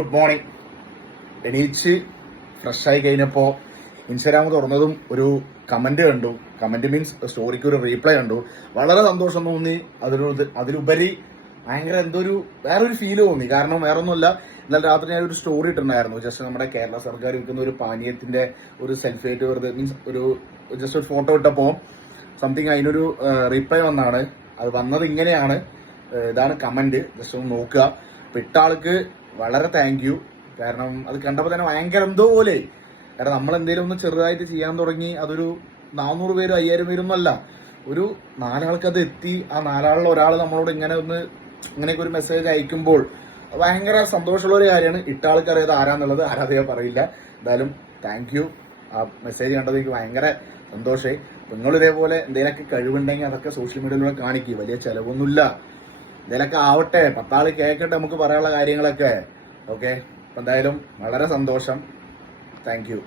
Good morning. എണീച്ച് ഫ്രഷായി കഴിഞ്ഞപ്പോൾ ഇൻസ്റ്റാഗ്രാം തുറന്നതും ഒരു കമന്റ് കണ്ടു. കമന്റ് മീൻസ് സ്റ്റോറിക്ക് ഒരു റീപ്ലൈ കണ്ടു. വളരെ സന്തോഷം തോന്നി. അതിലുപരി ഭയങ്കര വേറൊരു ഫീല് തോന്നി. കാരണം വേറൊന്നുമല്ല, ഇന്നലെ രാത്രി ഞാൻ ഒരു സ്റ്റോറി ഇട്ടിട്ടുണ്ടായിരുന്നു. ജസ്റ്റ് നമ്മുടെ കേരള സർക്കാർ വിൽക്കുന്ന ഒരു പാനീയത്തിന്റെ ഒരു സെൽഫി ആയിട്ട് വെറുതെ മീൻസ് ജസ്റ്റ് ഒരു ഫോട്ടോ ഇട്ടപ്പോൾ സംതിങ് അതിനൊരു റീപ്ലൈ വന്നാണ്. അത് വന്നത് ഇങ്ങനെയാണ്. ഇതാണ് കമന്റ്. ജസ്റ്റ് ഒന്ന് നോക്കുക. ഇട്ട ആൾക്ക് വളരെ താങ്ക് യു. കാരണം അത് കണ്ടപ്പോൾ തന്നെ ഭയങ്കര എന്തോ പോലെ. കാരണം നമ്മൾ എന്തെങ്കിലും ഒന്ന് ചെറുതായിട്ട് ചെയ്യാൻ തുടങ്ങി അതൊരു 400 പേരും 5000 പേരൊന്നും അല്ല, ഒരു 4 ആൾക്ക് അത് എത്തി. ആ 4 ആളിൽ ഒരാൾ നമ്മളോട് ഇങ്ങനെയൊക്കെ ഒരു മെസ്സേജ് അയക്കുമ്പോൾ ഭയങ്കര സന്തോഷമുള്ള ഒരു കാര്യമാണ്. ഇട്ട ആൾക്ക് അറിയാതെ ആരാന്നുള്ളത് ആരാധന പറയില്ല. എന്തായാലും താങ്ക് യു. ആ മെസ്സേജ് കണ്ടത് എനിക്ക് ഭയങ്കര സന്തോഷമായി. നിങ്ങൾ ഇതേപോലെ എന്തെങ്കിലുമൊക്കെ കഴിവുണ്ടെങ്കിൽ അതൊക്കെ സോഷ്യൽ മീഡിയയിലൂടെ കാണിക്കുക. വലിയ ചിലവൊന്നുമില്ല. എന്തെങ്കിലുമൊക്കെ ആവട്ടെ, 10 ആൾ കേൾക്കട്ടെ നമുക്ക് പറയാനുള്ള കാര്യങ്ങളൊക്കെ. ഓക്കെ, അപ്പം എന്തായാലും വളരെ സന്തോഷം. Thank you.